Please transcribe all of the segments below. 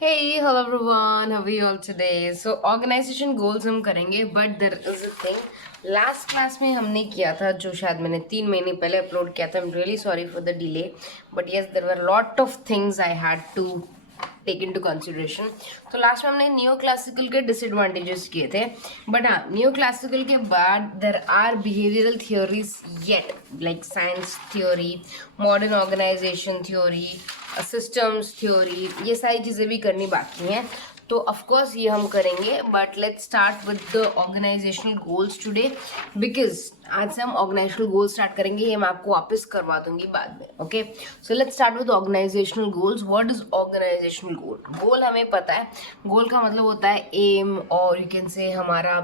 Hey, hello everyone. How are you all today? So organization goals हम करेंगे, but there is a thing. Last class में हमने किया था जो शायद मैंने 3 महीने पहले अपलोड किया था. I'm really sorry for the delay, but yes, there were a lot of things I had to take into consideration. तो लास्ट में हमने न्यू क्लासिकल के डिसएडवांटेजेस किए थे, बट हाँ, न्यू क्लासिकल के बाद there are behavioral theories yet, like science theory, modern organization theory, systems theory, ये सारी चीज़ें भी करनी बाकी हैं. तो ऑफकोर्स ये हम करेंगे, but let's start with the organizational goals today, because आज से हम ऑर्गेनाइजेशनल गोल स्टार्ट करेंगे. ये मैं आपको वापस करवा दूंगी बाद में. Okay, so let's start with organizational goals. What is organizational goal? Goal हमें पता है, गोल का मतलब होता है एम, और यू कैन से हमारा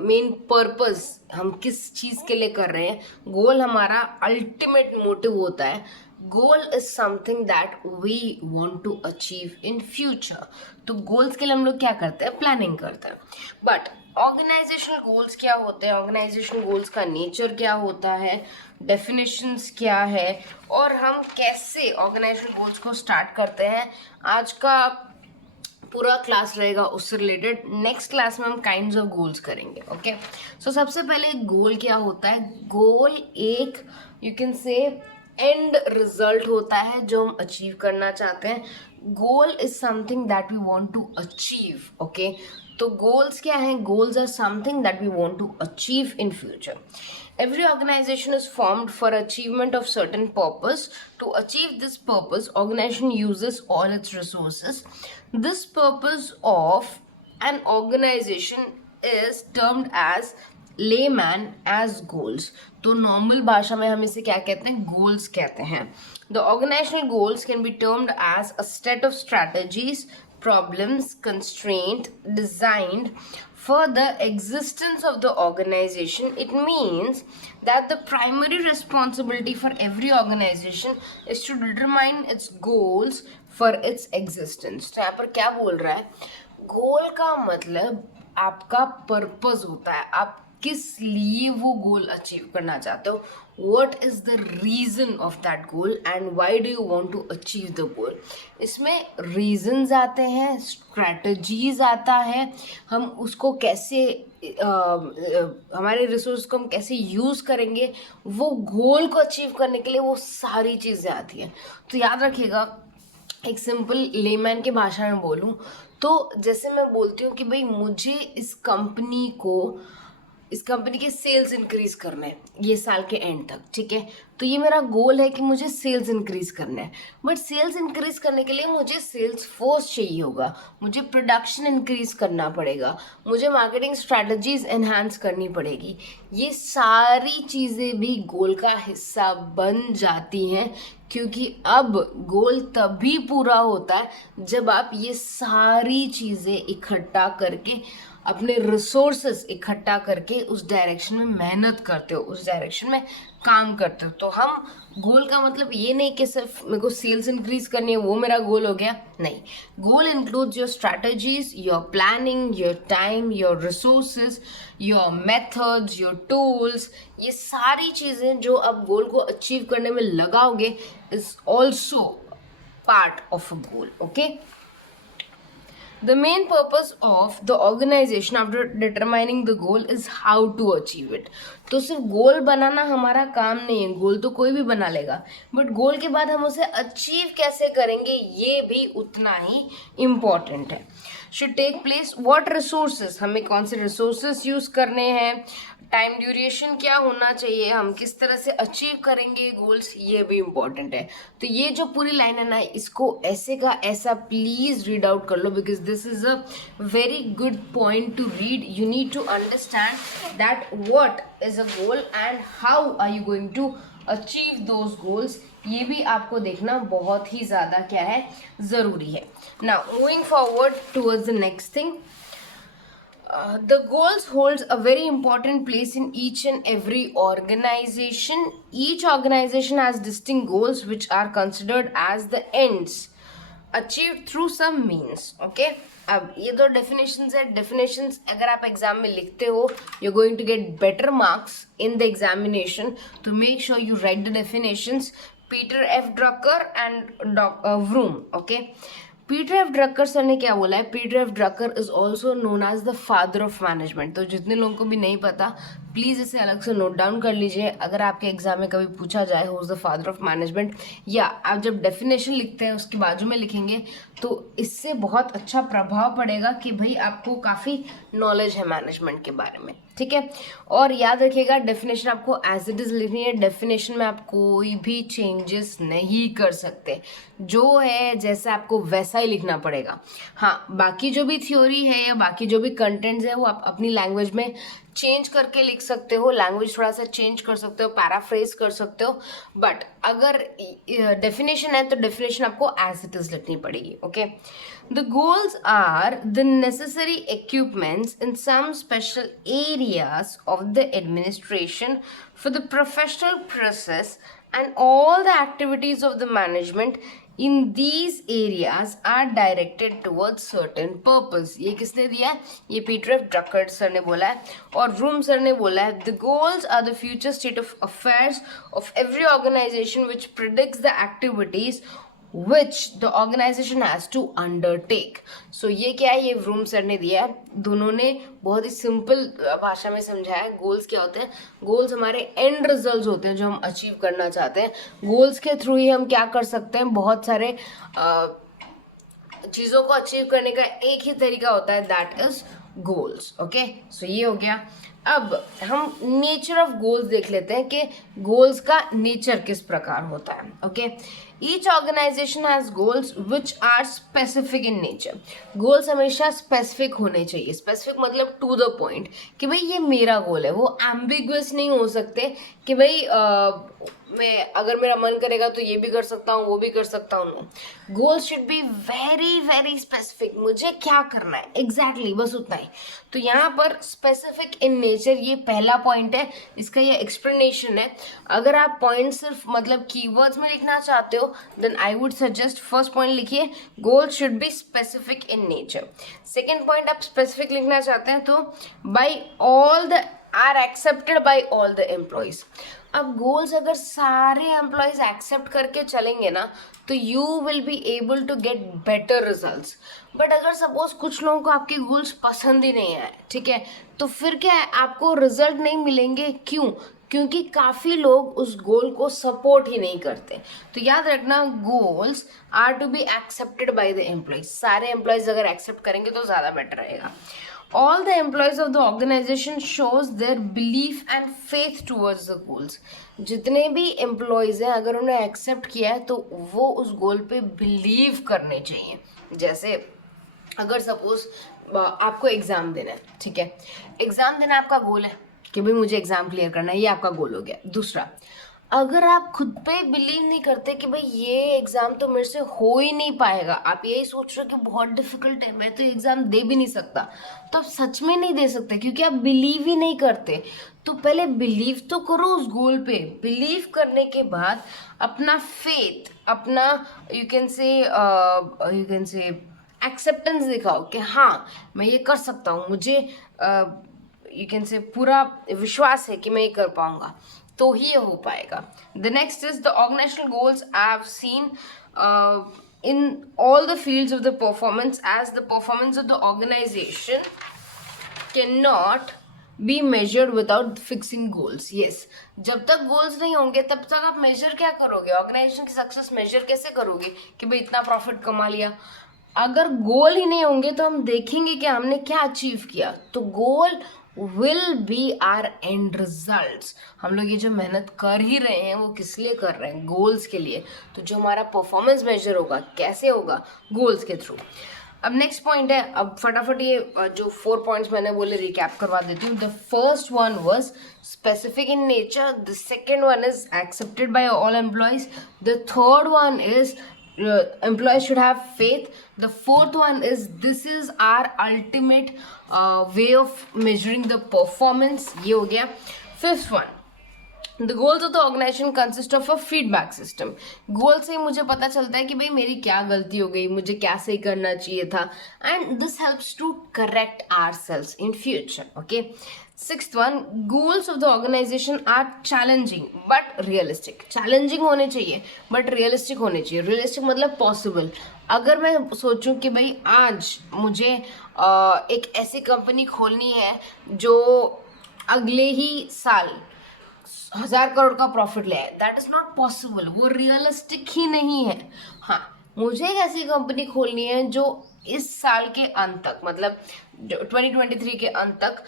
मेन पर्पस, हम किस चीज़ के लिए कर रहे हैं. गोल हमारा अल्टीमेट मोटिव होता है. Goal is something that we want to achieve in future. तो गोल्स के लिए हम लोग क्या करते हैं? प्लानिंग करते हैं. बट ऑर्गेनाइजेशनल गोल्स क्या होते हैं? ऑर्गेनाइजेशनल गोल्स का नेचर क्या होता है? डेफिनेशंस क्या है? और हम कैसे ऑर्गेनाइजेशनल गोल्स को स्टार्ट करते हैं? आज का पूरा क्लास रहेगा उससे रिलेटेड. नेक्स्ट क्लास में हम काइंड्स ऑफ गोल्स करेंगे. ओके, सो सबसे पहले गोल क्या होता है? गोल एक, you can say, end result होता है जो हम अचीव करना चाहते हैं. Goal is something that we want to achieve. Okay, तो गोल्स क्या हैं? Goals are something that we want to achieve in future. Every organization is formed for achievement of certain purpose. To achieve this purpose, organization uses all its resources. This purpose of an organization is termed as layman as goals. तो normal भाषा में हम इसे क्या कहते हैं? Goals कहते हैं. The organizational goals can be termed as a set of strategies, problems, constraint designed for the existence of the organization. It means that the primary responsibility for every organization is to determine its goals for its existence. तो यहाँ पर क्या बोल रहा है? गोल का मतलब आपका पर्पस होता है, आप किस लिए वो गोल अचीव करना चाहते हो. What is the reason of that goal and why do you want to achieve the goal. इसमें रीजन्स आते हैं, स्ट्रैटेजीज आता है, हम उसको कैसे हमारे रिसोर्स को हम कैसे यूज़ करेंगे वो गोल को अचीव करने के लिए, वो सारी चीज़ें आती हैं. तो याद रखिएगा, एक सिंपल लेमैन की भाषा में बोलूँ तो जैसे मैं बोलती हूँ कि भाई मुझे इस कंपनी के सेल्स इंक्रीज करना है ये साल के एंड तक. ठीक है, तो ये मेरा गोल है कि मुझे सेल्स इंक्रीज करना है. बट सेल्स इंक्रीज करने के लिए मुझे सेल्स फोर्स चाहिए होगा, मुझे प्रोडक्शन इंक्रीज करना पड़ेगा, मुझे मार्केटिंग स्ट्रैटेजीज एनहांस करनी पड़ेगी. ये सारी चीज़ें भी गोल का हिस्सा बन जाती हैं, क्योंकि अब गोल तभी पूरा होता है जब आप ये सारी चीज़ें इकट्ठा करके, अपने रिसोर्सेस इकट्ठा करके उस डायरेक्शन में मेहनत करते हो, उस डायरेक्शन में काम करते हो. तो हम गोल का मतलब ये नहीं कि सिर्फ मेरे को सेल्स इंक्रीज करनी है वो मेरा गोल हो गया. नहीं, goal includes your strategies, your planning, your time, your resources, your methods, your tools. ये सारी चीज़ें जो आप गोल को अचीव करने में लगाओगे is also part of a goal. Okay, the main purpose of the organization after determining the goal is how to achieve it. तो सिर्फ गोल बनाना हमारा काम नहीं है, गोल तो कोई भी बना लेगा, बट गोल के बाद हम उसे अचीव कैसे करेंगे ये भी उतना ही इम्पॉर्टेंट है. Should take place, what resources, हमें कौन से रिसोर्सेज यूज़ करने हैं, टाइम ड्यूरेशन क्या होना चाहिए, हम किस तरह से अचीव करेंगे गोल्स, ये भी इम्पॉर्टेंट है. तो ये जो पूरी लाइन है ना, इसको ऐसे का ऐसा प्लीज रीड आउट कर लो, because this is a very good point to read. You need to understand that what is a goal and how are you going to achieve those goals. ये भी आपको देखना बहुत ही ज़्यादा क्या है, ज़रूरी है. Now moving forward towards the next thing. The goals holds a very important place in each and every organization. Each organization has distinct goals which are considered as the ends achieved through some means. Okay, अब ये दो definitions है. Definitions अगर आप exam में लिखते हो, you're going to get better marks in the examination. तो make sure you write the definitions. Peter F. Drucker and Vroom. Okay, Peter F Drucker sir ने क्या बोला है, Peter F Drucker is also known as the father of management. तो जितने लोगों को भी नहीं पता प्लीज़ इसे अलग से नोट डाउन कर लीजिए, अगर आपके एग्जाम में कभी पूछा जाए who is the father of management, या आप जब डेफिनेशन लिखते हैं उसके बाजू में लिखेंगे तो इससे बहुत अच्छा प्रभाव पड़ेगा कि भाई आपको काफ़ी नॉलेज है मैनेजमेंट के बारे में, ठीक है। और याद रखिएगा डेफिनेशन आपको एज इट इज़ लिखनी है, डेफिनेशन में आप कोई भी चेंजेस नहीं कर सकते, जो है जैसा आपको वैसा ही लिखना पड़ेगा। हाँ, बाकी जो भी थ्योरी है या बाकी जो भी कंटेंट्स है वो आप अपनी लैंग्वेज में चेंज करके लिख सकते हो, लैंग्वेज थोड़ा सा चेंज कर सकते हो, पैराफ्रेज कर सकते हो, बट अगर डेफिनेशन है तो डेफिनेशन आपको एज इट इज लिखनी पड़ेगी, okay. The goals are the necessary equipments in some special areas of the administration for the professional process and all the activities of the management in these areas are directed towards certain purpose। ये किसने दिया है, ये Peter F Drucker sir ने बोला है, और room sir ने बोला है the goals are the future state of affairs of every organization which predicts the activities which the organization has to undertake। so ये क्या है, ये रूम सर ने दिया है, दोनों ने बहुत ही सिंपल भाषा में समझाया है। गोल्स क्या होते हैं, गोल्स हमारे एंड रिजल्ट्स होते हैं जो हम अचीव करना चाहते हैं, गोल्स के थ्रू ही हम क्या कर सकते हैं, बहुत सारे चीज़ों को अचीव करने का एक ही तरीका होता है, दैट इज गोल्स, ओके। सो ये हो गया। अब हम नेचर ऑफ गोल्स देख लेते हैं कि गोल्स का नेचर किस प्रकार होता है, okay. Each organization has goals which are specific in nature. Goals हमेशा स्पेसिफिक होने चाहिए, स्पेसिफिक मतलब टू द पॉइंट, कि भाई ये मेरा गोल है, वो एम्बिगुअस नहीं हो सकते कि भाई मैं अगर मेरा मन करेगा तो ये भी कर सकता हूँ, वो भी कर सकता हूँ। Goals should be very very specific, मुझे क्या करना है एग्जैक्टली, बस उतना ही। तो यहाँ पर स्पेसिफिक इन नेचर ये पहला पॉइंट है, इसका ये एक्सप्लेनेशन है। अगर आप पॉइंट सिर्फ मतलब कीवर्ड्स में लिखना चाहते हो then I would suggest first point लिखिए, goals should be specific in nature. Second point आप स्पेसिफिक लिखना चाहते हैं तो by all the are accepted by all the employees. अब गोल्स अगर सारे एम्प्लॉयज एक्सेप्ट करके चलेंगे ना तो you will be able to get better results. But अगर सपोज कुछ लोगों को आपके गोल्स पसंद ही नहीं आए, ठीक है, तो फिर क्या है, आपको रिजल्ट नहीं मिलेंगे। क्यों? क्योंकि काफ़ी लोग उस गोल को सपोर्ट ही नहीं करते। तो याद रखना, goals are to be accepted by the employees. सारे एम्प्लॉयज अगर एक्सेप्ट करेंगे तो ज़्यादा बेटर रहेगा। All the employees of the organization shows their belief and faith towards the goals। जितने भी एम्प्लॉयज़ हैं अगर उन्हें एक्सेप्ट किया है तो वो उस गोल पे बिलीव करने चाहिए। जैसे अगर सपोज आपको एग्ज़ाम देना है, ठीक है, एग्ज़ाम देना आपका गोल है कि भाई मुझे एग्ज़ाम क्लियर करना है, ये आपका गोल हो गया। दूसरा, अगर आप खुद पे बिलीव नहीं करते कि भाई ये एग्ज़ाम तो मेरे से हो ही नहीं पाएगा, आप यही सोच रहे हो कि बहुत डिफिकल्ट है, मैं तो एग्ज़ाम दे भी नहीं सकता, तो आप सच में नहीं दे सकते क्योंकि आप बिलीव ही नहीं करते। तो पहले बिलीव तो करो उस गोल पे, बिलीव करने के बाद अपना फेथ, अपना यू कैन से एक्सेप्टेंस दिखाओ कि हाँ मैं ये कर सकता हूँ, मुझे यू कैन से पूरा विश्वास है कि मैं ये कर पाऊँगा, तो ही हो पाएगा। The next is the organizational goals I have seen in all the fields of the performance, as the performance of the organization cannot be measured without fixing goals। yes, जब तक गोल्स नहीं होंगे तब तक आप मेजर क्या करोगे, organisation की सक्सेस मेजर कैसे करोगे कि भाई इतना प्रॉफिट कमा लिया। अगर गोल ही नहीं होंगे तो हम देखेंगे कि हमने क्या अचीव किया। तो goal will be are and results. हम लोग ये जो मेहनत कर ही रहे हैं वो किस लिए कर रहे हैं, गोल्स के लिए। तो जो हमारा परफॉर्मेंस मेजर होगा कैसे होगा, गोल्स के थ्रू। अब नेक्स्ट पॉइंट है, अब फटाफट ये जो 4 पॉइंट्स मैंने बोले रिकैप करवा देती हूँ। The first one was specific in nature, the second one is accepted by all employees, the third one is employees should have faith, the fourth one is this is our ultimate way of measuring the performance, ये हो गया। fifth one, the goals of the organization consist of a feedback system। गोल से मुझे पता चलता है कि भाई मेरी क्या गलती हो गई, मुझे क्या सही करना चाहिए था, and this helps to correct ourselves in future, okay। Sixth one, goals of the organization are challenging but realistic. Challenging होने चाहिए बट रियलिस्टिक होने चाहिए. रियलिस्टिक मतलब पॉसिबल. अगर मैं सोचूं कि भाई आज मुझे एक ऐसी कंपनी खोलनी है जो अगले ही साल 1,000 करोड़ का प्रॉफिट ले आए, दैट इज नॉट पॉसिबल. वो रियलिस्टिक ही नहीं है. हाँ, मुझे एक ऐसी कंपनी खोलनी है जो इस साल के अंत तक, मतलब 2023 के अंत तक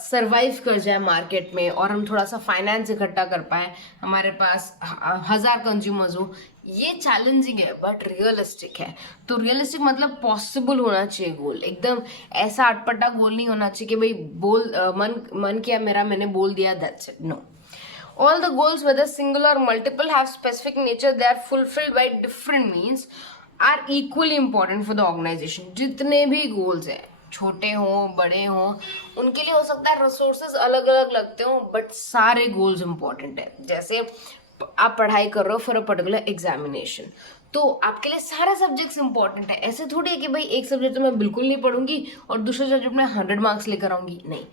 सरवाइव कर जाए मार्केट में, और हम थोड़ा सा फाइनेंस इकट्ठा कर पाए, हमारे पास 1,000 कंज्यूमर्स हो. ये चैलेंजिंग है बट रियलिस्टिक है. तो रियलिस्टिक मतलब पॉसिबल होना चाहिए गोल. एकदम ऐसा अटपटा गोल नहीं होना चाहिए कि भाई मन किया मेरा, मैंने बोल दिया, that's it. No. All the goals, whether single or multiple, have specific nature. They are fulfilled by different means, are equally important for the organization. जितने भी goals हैं, छोटे हों बड़े हों, उनके लिए हो सकता है रिसोर्सेज अलग अलग लगते हों, बट सारे गोल्स इंपॉर्टेंट है. जैसे आप पढ़ाई कर रहे हो फॉर अ पर्टिकुलर एग्जामिनेशन, तो आपके लिए सारे सब्जेक्ट्स इंपॉर्टेंट है. ऐसे थोड़ी है कि भाई एक सब्जेक्ट तो मैं बिल्कुल नहीं पढ़ूंगी और दूसरे सब्जेक्ट में 100 मार्क्स लेकर आऊंगी. नहीं,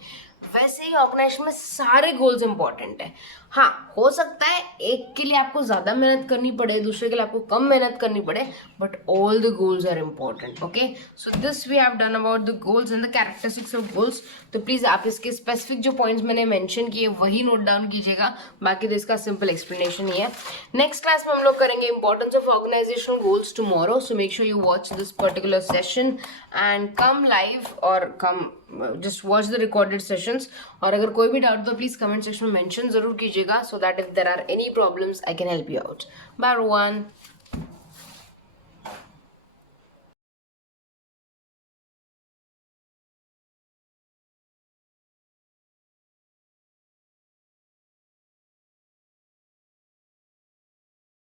वैसे ही ऑर्गेनाइजेशन में सारे गोल्स इंपॉर्टेंट है. हाँ, हो सकता है एक के लिए आपको ज्यादा मेहनत करनी पड़े, दूसरे के लिए आपको कम मेहनत करनी पड़े, but all the goals are important. Okay, so this we have done about the goals and the characteristics of goals. तो प्लीज आप इसके स्पेसिफिक जो पॉइंट्स मैंने मेंशन किए वही नोट डाउन कीजिएगा, बाकी तो इसका सिंपल एक्सप्लेनेशन ही है. नेक्स्ट क्लास में हम लोग करेंगे importance of organizational goals tomorrow. So make sure you watch this particular session and come live और come just watch the recorded sessions. और अगर कोई भी डाउट तो प्लीज कमेंट सेक्शन में मेंशन जरूर कीजिएगा, so that if there are any problems I can help you out. Bye everyone.